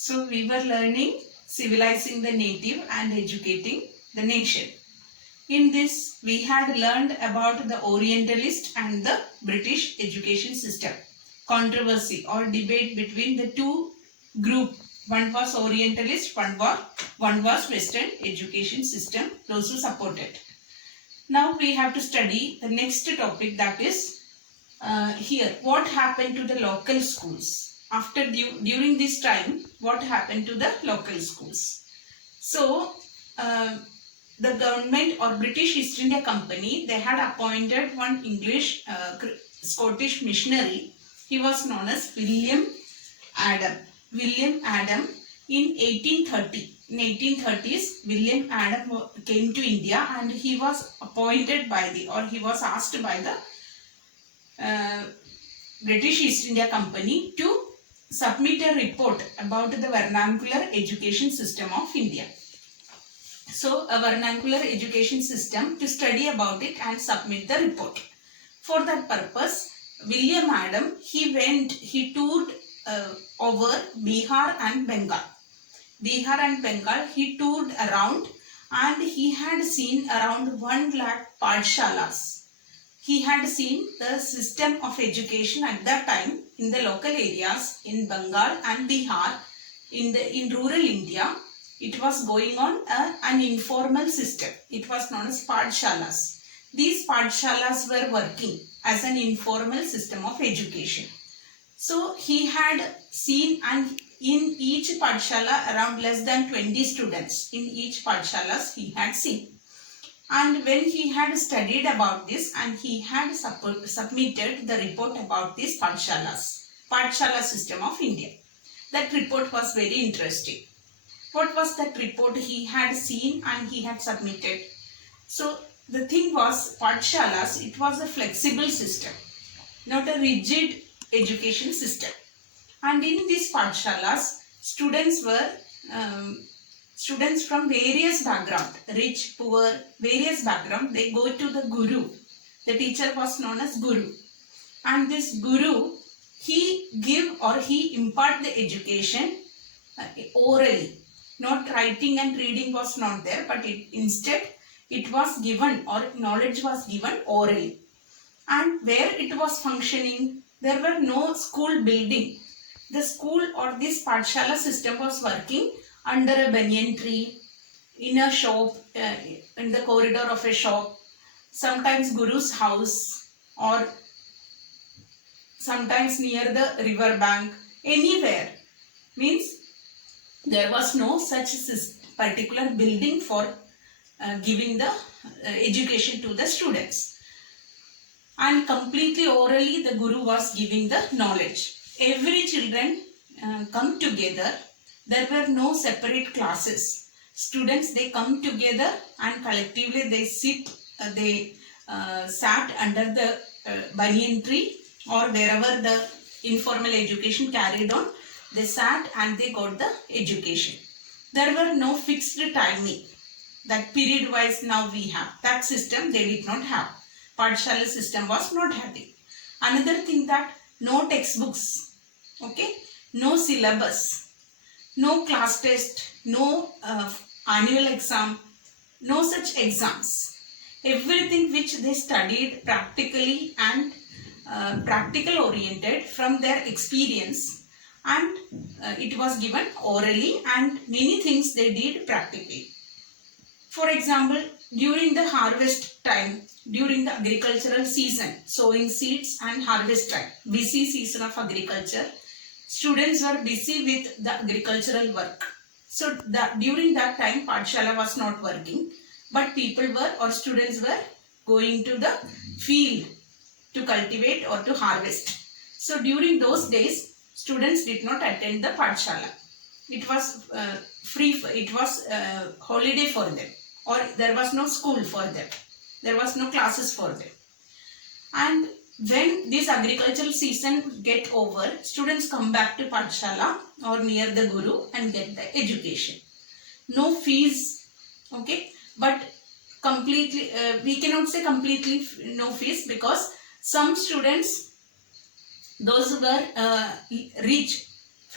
So we were learning civilizing the native and educating the nation. In this, we had learned about the Orientalist and the British education system. Controversy or debate between the two groups. One was Orientalist, one was Western education system, those who supported. Now we have to study the next topic, that is here. What happened to the local schools? During this time, what happened to the local schools? So, the government or British East India Company, they had appointed one English Scottish missionary. He was known as William Adam. William Adam in 1830. In 1830s, William Adam came to India and he was appointed by he was asked by the British East India Company to submit a report about the vernacular education system of India. So, a vernacular education system, to study about it and submit the report. For that purpose, William Adam, he toured over Bihar and Bengal. Bihar and Bengal, he toured around and he had seen around 1 lakh Pathshalas. He had seen the system of education at that time in the local areas in Bengal and Bihar, in rural India. It was going on an informal system. It was known as Pathshalas. These Pathshalas were working as an informal system of education. So he had seen, and in each Pathshala around less than 20 students in each Pathshalas he had seen. And when he had studied about this and he had submitted the report about this Pathshala system of India. That report was very interesting. What was that report he had seen and he had submitted? So the thing was, Pathshalas, it was a flexible system, not a rigid education system. And in these Pathshalas, students were students from various background, rich, poor, various background. They go to the Guru. The teacher was known as Guru. And this Guru, he impart the education orally. Not writing and reading was not there, but instead it was given, or knowledge was given orally. And where it was functioning, there were no school building. The school or this Pathshala system was working under a banyan tree, in a shop, in the corridor of a shop, sometimes Guru's house, or sometimes near the river bank, anywhere. Means there was no such particular building for giving the education to the students. And completely orally the Guru was giving the knowledge. Every children come together. There were no separate classes. Students, they come together and collectively they sat under the banyan tree, or wherever the informal education carried on. They sat and they got the education. There were no fixed timing. That period wise now we have. That system they did not have. Pathshala system was not having. Another thing, that no textbooks. Okay. No syllabus. No class test. No annual exam. No such exams. Everything which they studied practically and practical oriented from their experience, and it was given orally, and many things they did practically. For example, during the harvest time, during the agricultural season, sowing seeds and harvest time, busy season of agriculture, students were busy with the agricultural work. So during that time, Pathshala was not working, but students were going to the field to cultivate or to harvest. So during those days, students did not attend the Pathshala. It was holiday for them, or there was no school for them. There was no classes for them. And when this agricultural season get over, students come back to Pathshala or near the Guru and get the education. No fees, okay, but completely, we cannot say completely no fees, because some students, those who were rich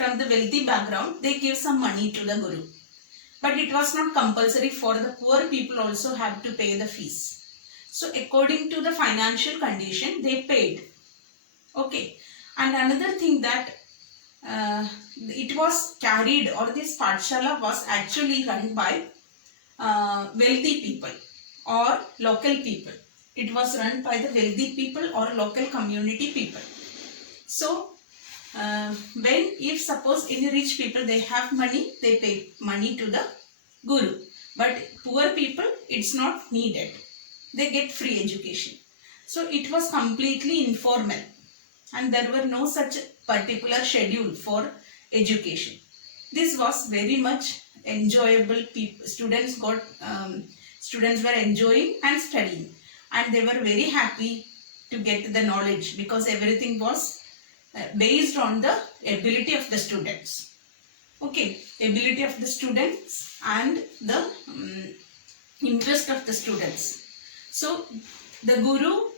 from the wealthy background, they give some money to the guru. But it was not compulsory for the poor people also have to pay the fees. So according to the financial condition, they paid. Okay. And another thing that it was carried, or this Pathshala was actually run by wealthy people or local people. It was run by the wealthy people or local community people. So when, if suppose any rich people, they have money, they pay money to the guru. But poor people, it's not needed. They get free education. So it was completely informal. And there were no such particular schedule for education. This was very much enjoyable. Students were enjoying and studying, and they were very happy to get the knowledge, because everything was based on the ability of the students. Okay, ability of the students and the interest of the students. So the guru,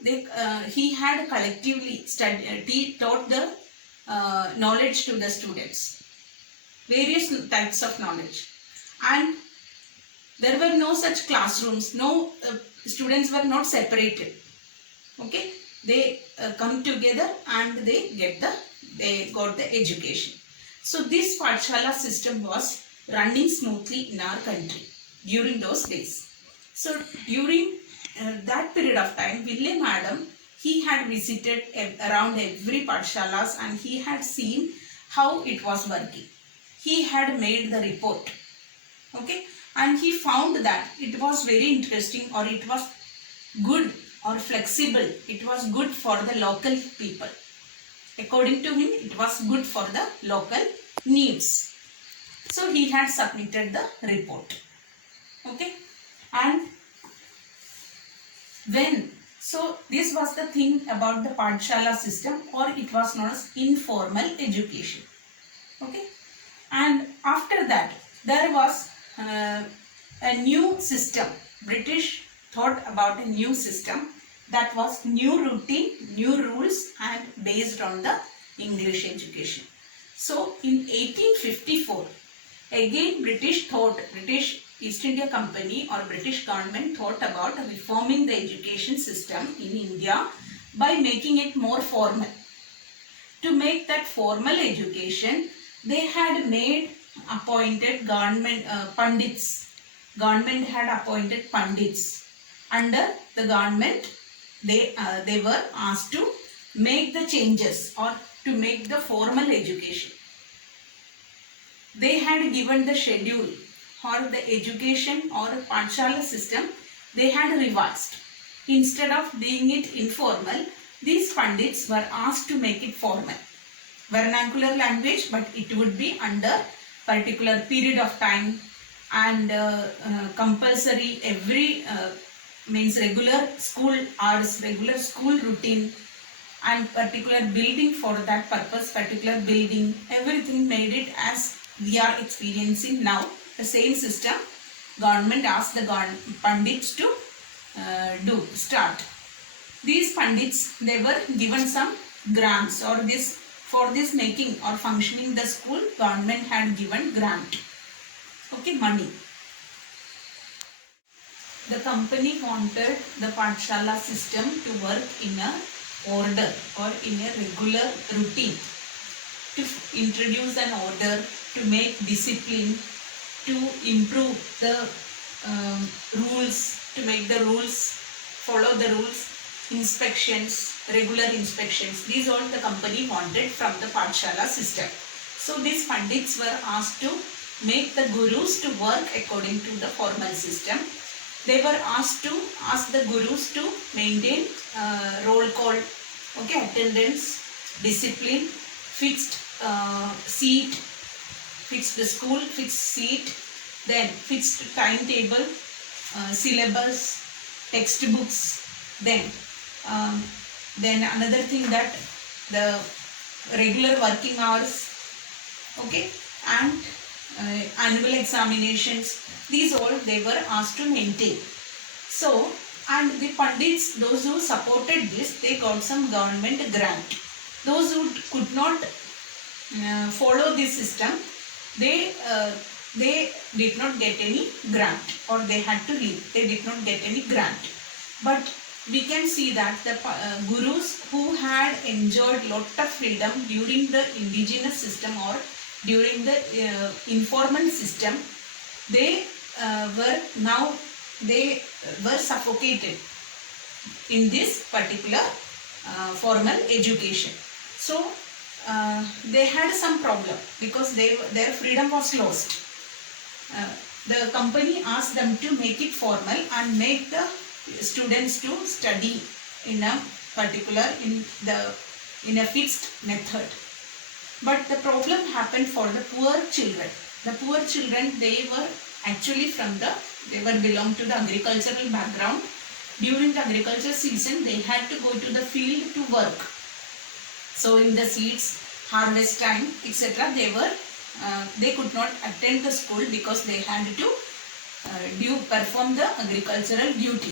he had collectively taught the knowledge to the students, various types of knowledge, and there were no such classrooms. No students were not separated. Okay, they come together and they got the education. So this Pathshala system was running smoothly in our country during those days. So during that period of time, William Adam, he had visited around every Pathshalas and he had seen how it was working. He had made the report. Okay, and he found that it was very interesting, or it was good or flexible. It was good for the local people. According to him, it was good for the local needs. So he had submitted the report. Okay, and so this was the thing about the Pathshala system, or it was known as informal education. Okay, and after that there was a new system. British thought about a new system, that was new routine, new rules, and based on the English education. So in 1854, again British East India Company or British government thought about reforming the education system in India by making it more formal. To make that formal education, they had appointed government pandits. Government had appointed pandits. Under the government, they were asked to make the changes or to make the formal education. They had given the schedule or the education or Pathshala system, they had revised. Instead of being it informal, these pandits were asked to make it formal. Vernacular language, but it would be under particular period of time, and compulsory every means regular school hours, regular school routine, and particular building for that purpose, particular building, everything made it as we are experiencing now. The same system government asked the pandits to start. These pandits, they were given some grants, or for this making or functioning the school, government had given grant. Okay, money. The company wanted the Pathshala system to work in a order or in a regular routine, to introduce an order, to make discipline, to improve the rules, to make the rules, follow the rules, inspections, regular inspections. These all the company wanted from the Pathshala system. So these pandits were asked to make the gurus to work according to the formal system. They were asked the gurus to maintain roll call, okay, attendance, discipline, fixed seat, fixed school, fixed seat, then fixed timetable, syllabus, textbooks, then another thing, that the regular working hours, okay, and annual examinations, these all they were asked to maintain. So, and the pandits, those who supported this, they got some government grant. Those who could not follow this system, they did not get any grant, or they had to leave. They did not get any grant. But we can see that the gurus who had enjoyed lot of freedom during the indigenous system or during the informal system, they were suffocated in this particular formal education. So they had some problem because their freedom was lost. The company asked them to make it formal and make the students to study in a particular in a fixed method. But the problem happened for the poor children. The poor children, they were actually belong to the agricultural background. During the agriculture season, they had to go to the field to work. So in the seeds, harvest time, etc., they could not attend the school because they had to perform the agricultural duty.